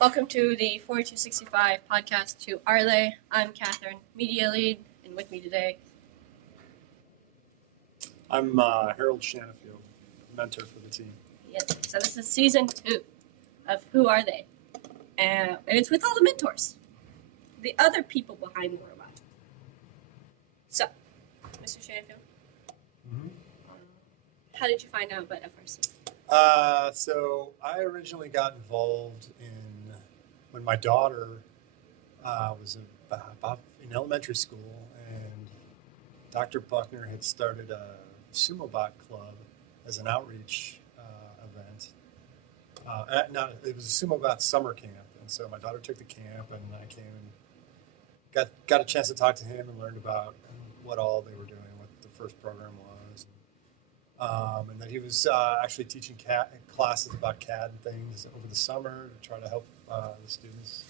Welcome to the 4265 podcast to Arle. I'm Catherine, media lead, and with me today. I'm Harold Shanafield, mentor for the team. Yes, so this is season 2 of Who Are They? And it's with all the mentors, the other people behind the robot. So, Mr. Shanafield, how did you find out about FRC? So I originally got involved when my daughter was about in elementary school, and Dr. Buckner had started a sumo bot club as an outreach event. It was a sumo bot summer camp, and so my daughter took the camp, and I came and got a chance to talk to him and learned about what all they were doing, what the first program was. And that he was actually teaching classes about CAD and things over the summer to try to help the students,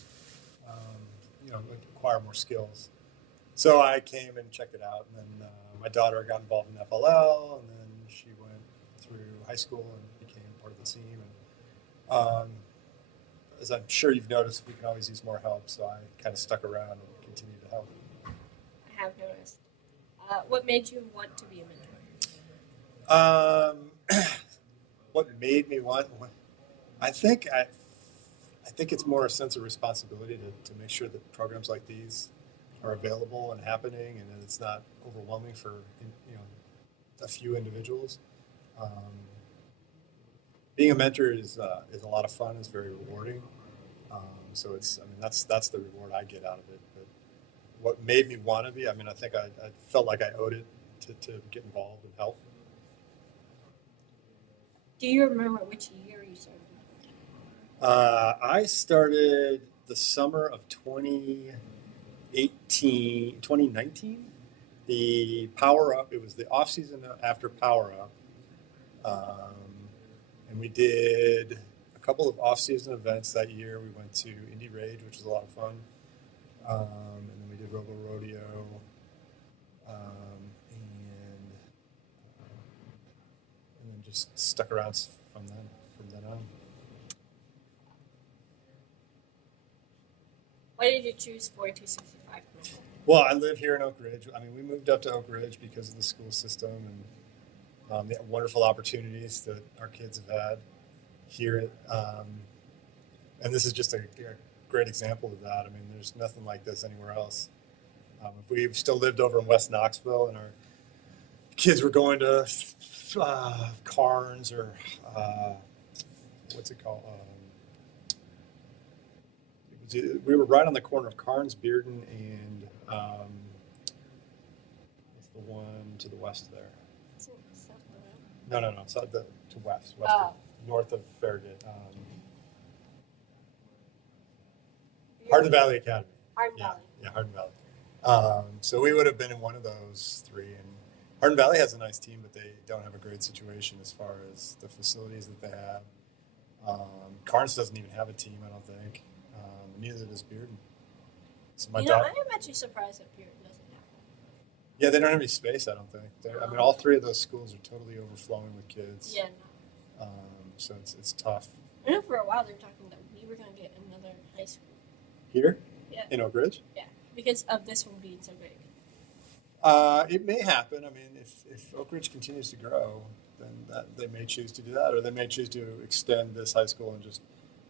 acquire more skills. So I came and checked it out, and then my daughter got involved in FLL, and then she went through high school and became part of the team. And as I'm sure you've noticed, we can always use more help, so I kind of stuck around and continued to help. I have noticed. What made you want to be a mentor? What made me want? I think it's more a sense of responsibility to make sure that programs like these are available and happening, and that it's not overwhelming for a few individuals. Being a mentor is a lot of fun. It's very rewarding. So that's the reward I get out of it. But what made me want to be? I think I felt like I owed it to get involved and help. Do you remember which year you started? I started the summer of 2019. The Power Up, it was the off season after Power Up. And we did a couple of off-season events that year. We went to Indy Rage, which was a lot of fun. And then we did Robo Rodeo. And then just stuck around from then on. Why did you choose 4265? Well, I live here in Oak Ridge. We moved up to Oak Ridge because of the school system and the wonderful opportunities that our kids have had here. And this is just a great example of that. There's nothing like this anywhere else. If we still lived over in West Knoxville and our kids were going to Carnes or what's it called? We were right on the corner of Carnes, Bearden, and what's the one to the west there? No. So to west, north of Farragut. Hardin Valley Academy. Hardin Valley. Yeah, Hardin Valley. So we would have been in one of those three. And Hardin Valley has a nice team, but they don't have a great situation as far as the facilities that they have. Carnes doesn't even have a team, I don't think. Neither does Bearden. So I am actually surprised that Bearden doesn't have one. Yeah, they don't have any space, I don't think. All three of those schools are totally overflowing with kids. Yeah, no. So it's tough. I know for a while they were talking that we were going to get another high school. Here? Yeah. In Oak Ridge? Yeah, because of this one being so big. It may happen. If Oak Ridge continues to grow, then they may choose to do that, or they may choose to extend this high school and just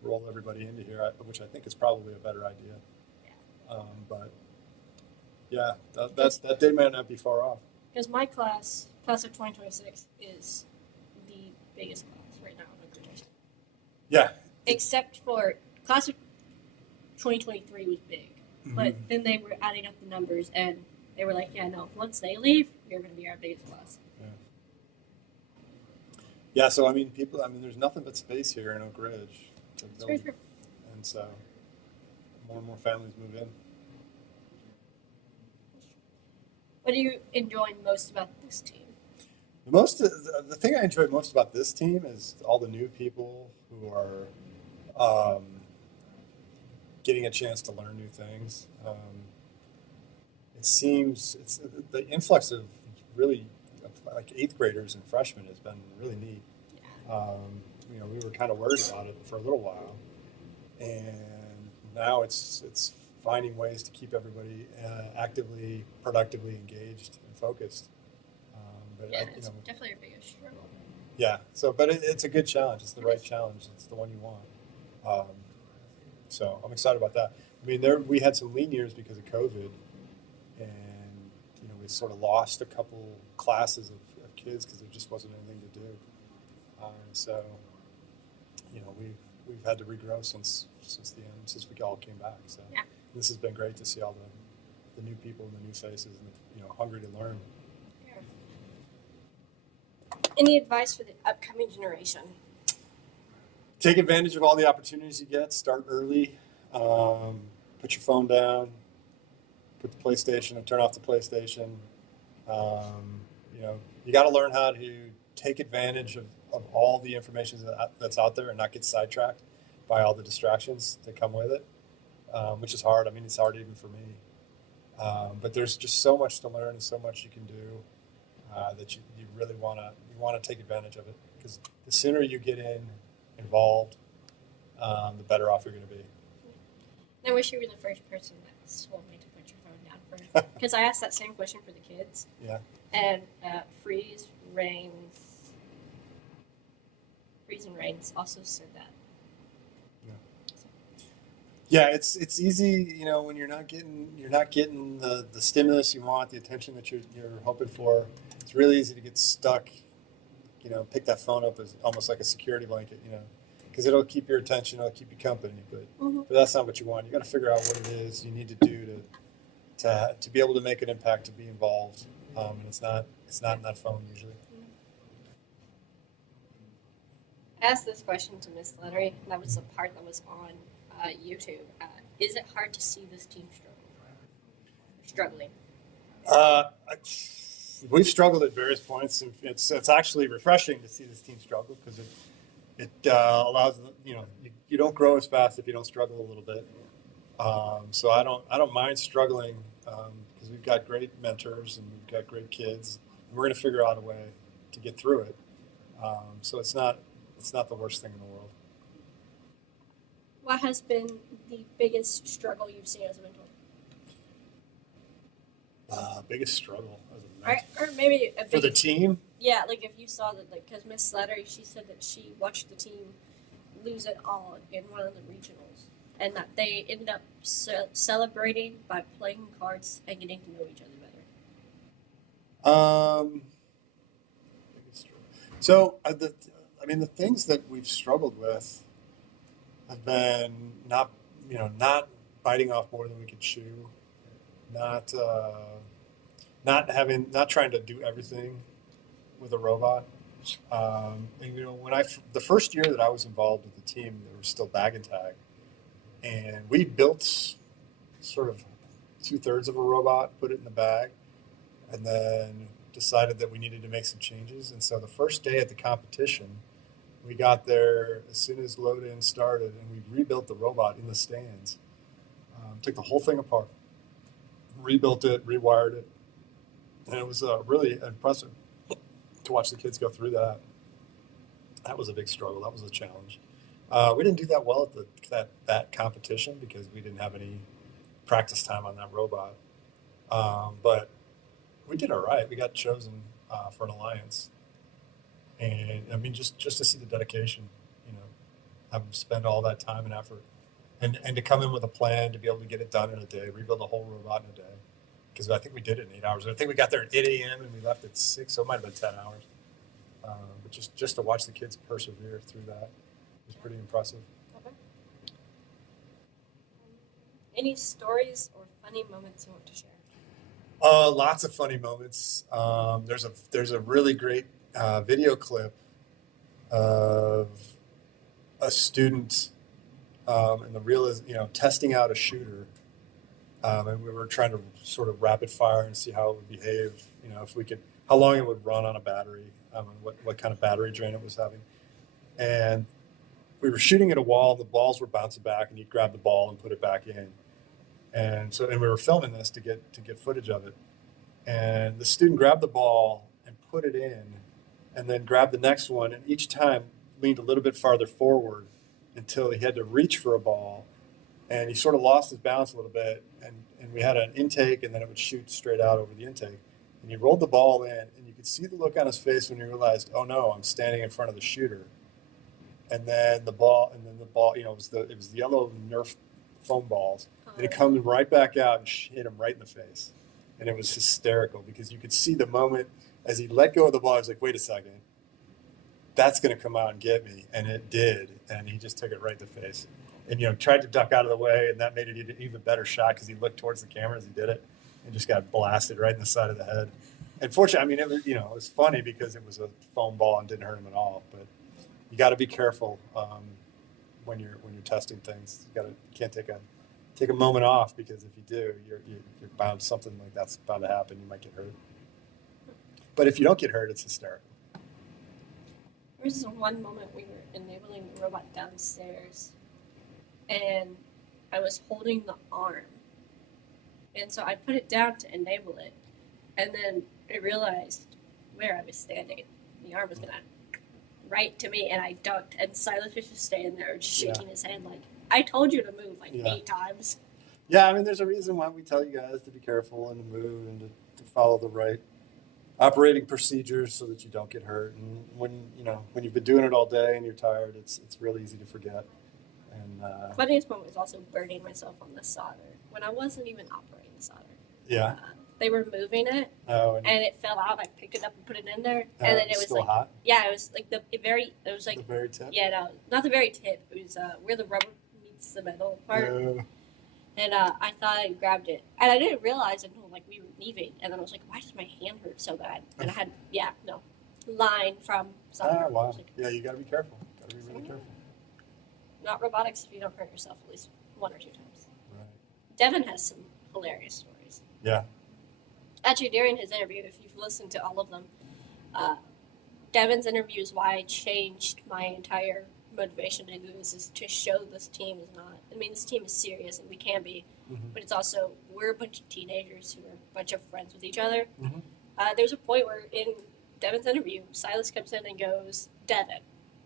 roll everybody into here, which I think is probably a better idea. Yeah. But yeah, that day may not be far off. Because my class of 2026, is the biggest class right now in Oak Ridge. Yeah. Except for class of 2023 was big, but then they were adding up the numbers and they were like, yeah, no, once they leave, you're going to be our biggest class. Yeah, so people. There's nothing but space here in Oak Ridge. It's very true. And so more and more families move in. What do you enjoy most about this team? The thing I enjoy most about this team is all the new people who are getting a chance to learn new things. It seems the influx of really like 8th graders and freshmen has been really neat. Yeah. We were kind of worried about it for a little while, and now it's finding ways to keep everybody actively, productively engaged and focused. But Yeah, it's definitely a biggest struggle. yeah. So, but it's a good challenge. It's the right challenge. It's the one you want. So I'm excited about that. I mean, we had some lean years because of COVID, and we sort of lost a couple classes of kids because there just wasn't anything to do. So we've had to regrow since the end, since we all came back. So yeah. This has been great to see all the new people and the new faces, and hungry to learn. Yeah. Any advice for the upcoming generation? Take advantage of all the opportunities you get. Start early. Put your phone down. Put the PlayStation and turn off the PlayStation. You got to learn how to take advantage of all the information that's out there and not get sidetracked by all the distractions that come with it, which is hard. I mean, it's hard even for me. But there's just so much to learn and so much you can do that you really want to take advantage of it, because the sooner you get involved, the better off you're going to be. I wish you were the first person that told me to put your phone down because I asked that same question for the kids. Yeah. And Freeze and Rains also said that. Yeah. So. Yeah, it's easy, when you're not getting the stimulus you want, the attention that you're hoping for. It's really easy to get stuck. Pick that phone up as almost like a security blanket. Because it'll keep your attention, it'll keep you company, but that's not what you want. You got to figure out what it is you need to do to be able to make an impact, to be involved, and it's not in that phone usually. I asked this question to Miss Lettery, and that was the part that was on YouTube. Is it hard to see this team struggling? We've struggled at various points, and it's actually refreshing to see this team struggle, because it allows you don't grow as fast if you don't struggle a little bit. So I don't mind struggling, because we've got great mentors and we've got great kids, and we're going to figure out a way to get through it. So it's not the worst thing in the world. What has been the biggest struggle you've seen as a mentor? Biggest struggle as a mentor, or maybe for the team. Yeah, like if you saw that, because Miss Lettery, she said that she watched the team lose it all in one of the regionals, and that they ended up celebrating by playing cards and getting to know each other better. So the things that we've struggled with have been not biting off more than we could chew, not trying to do everything with a robot. And the first year that I was involved with the team, there was still bag and tag, and we built sort of 2/3 of a robot, put it in the bag, and then decided that we needed to make some changes. And so the first day at the competition, we got there as soon as load-in started, and we rebuilt the robot in the stands. Took the whole thing apart, rebuilt it, rewired it, and it was really impressive to watch the kids go through that. That was a big struggle. That was a challenge. We didn't do that well at that competition because we didn't have any practice time on that robot. But we did all right. We got chosen for an alliance, and I mean, just to see the dedication, have them spend all that time and effort, and to come in with a plan to be able to get it done in a day, rebuild a whole robot in a day. Because I think we did it in 8 hours. I think we got there at 8 a.m. and we left at 6, so it might have been 10 hours. But just to watch the kids persevere through that was pretty impressive. Okay. Any stories or funny moments you want to share? Lots of funny moments. There's a really great video clip of a student and the real is testing out a shooter. And we were trying to sort of rapid fire and see how it would behave, how long it would run on a battery, and what kind of battery drain it was having. And we were shooting at a wall, the balls were bouncing back, and you'd grab the ball and put it back in. And we were filming this to get footage of it. And the student grabbed the ball and put it in, and then grabbed the next one, and each time leaned a little bit farther forward until he had to reach for a ball. and he sort of lost his balance a little bit, and we had an intake, and then it would shoot straight out over the intake. And he rolled the ball in, and you could see the look on his face when he realized, oh no, I'm standing in front of the shooter. And then the ball, you know, it was the yellow Nerf foam balls, and it comes right back out and hit him right in the face. And it was hysterical because you could see the moment as he let go of the ball. I was like, wait a second, that's going to come out and get me, and it did. And he just took it right in the face, and you know, tried to duck out of the way, and that made it an even better shot because he looked towards the camera as he did it, and just got blasted right in the side of the head. And fortunately, I mean, it was, you know, it was funny because it was a foam ball and didn't hurt him at all. But you got to be careful when you're testing things. You can't take a moment off, because if you do, you're bound, something like that's bound to happen. You might get hurt. But if you don't get hurt, it's hysterical. There was one moment we were enabling the robot downstairs, and I was holding the arm. And so I put it down to enable it, and then I realized where I was standing. The arm was going to right to me, and I ducked, and Silas was just standing there just shaking his head like, I told you to move like 8 times. Yeah, I mean, there's a reason why we tell you guys to be careful and to move and to follow the right operating procedures so that you don't get hurt. And when you've been doing it all day and you're tired, it's really easy to forget. And funniest moment was also burning myself on the solder when I wasn't even operating the solder. Yeah. They were moving it, and it fell out. I picked it up and put it in there, and then it was still like hot? Yeah, it was like the very tip. Yeah, no, not the very tip. It was where the rubber meets the metal part. And I thought I grabbed it, and I didn't realize until like we were leaving, and then I was like, "Why does my hand hurt so bad?" And I had line from something. Oh wow! Like, yeah, you got to be careful. Got to be really careful. Not robotics if you don't hurt yourself at least 1 or 2 times. Right. Devin has some hilarious stories. Yeah. Actually, during his interview, if you've listened to all of them, Devin's interview is why I changed my entire motivation to do this, is to show this team is not. I mean, this team is serious, and we can be, but it's also, we're a bunch of teenagers who are a bunch of friends with each other. There's a point where in Devin's interview, Silas comes in and goes, "Devin,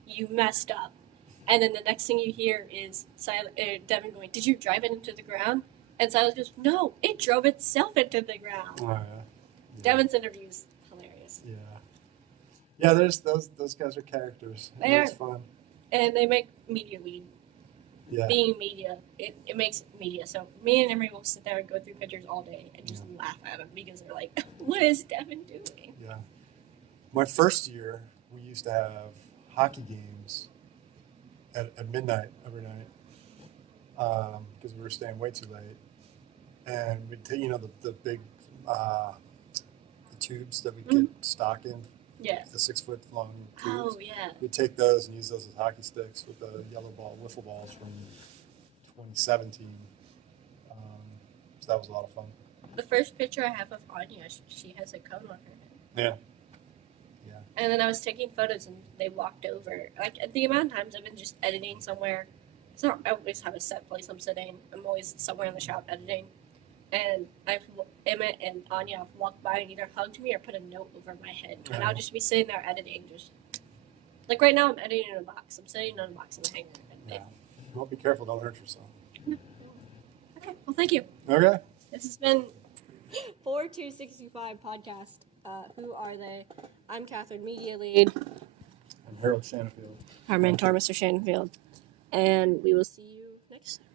you messed up." And then the next thing you hear is Devin going, "Did you drive it into the ground?" And Silas goes, "No, it drove itself into the ground." Oh, yeah. Devin's interview is hilarious. Yeah. Yeah, there's those guys are characters. It's fun. And they make media lead. Yeah. Being media, it makes media. So me and Emery will sit there and go through pictures all day and just laugh at them because they're like, "What is Devin doing?" Yeah. My first year, we used to have hockey games at midnight every night because we were staying way too late. And we'd take, the big the tubes that we'd get stock in. Yeah. The 6-foot long tubes. Oh, yeah. We'd take those and use those as hockey sticks with the yellow ball, wiffle balls from 2017. So that was a lot of fun. The first picture I have of Anya, she has a cone on her head. Yeah. And then I was taking photos and they walked over. Like, the amount of times I've been just editing somewhere. It's not, I always have a set place I'm sitting. I'm always somewhere in the shop editing. And Emmett and Anya have walked by and either hugged me or put a note over my head. And I'll just be sitting there editing. Just like right now, I'm editing in a box. I'm sitting in a box in the hangar. Yeah. Well, be careful. Don't hurt yourself. No. Okay. Well, thank you. Okay. This has been 4265 podcast. Who are they? I'm Catherine, media lead. I'm Harold Shanafield. Our mentor, Mr. Shanafield. And we will see you next time.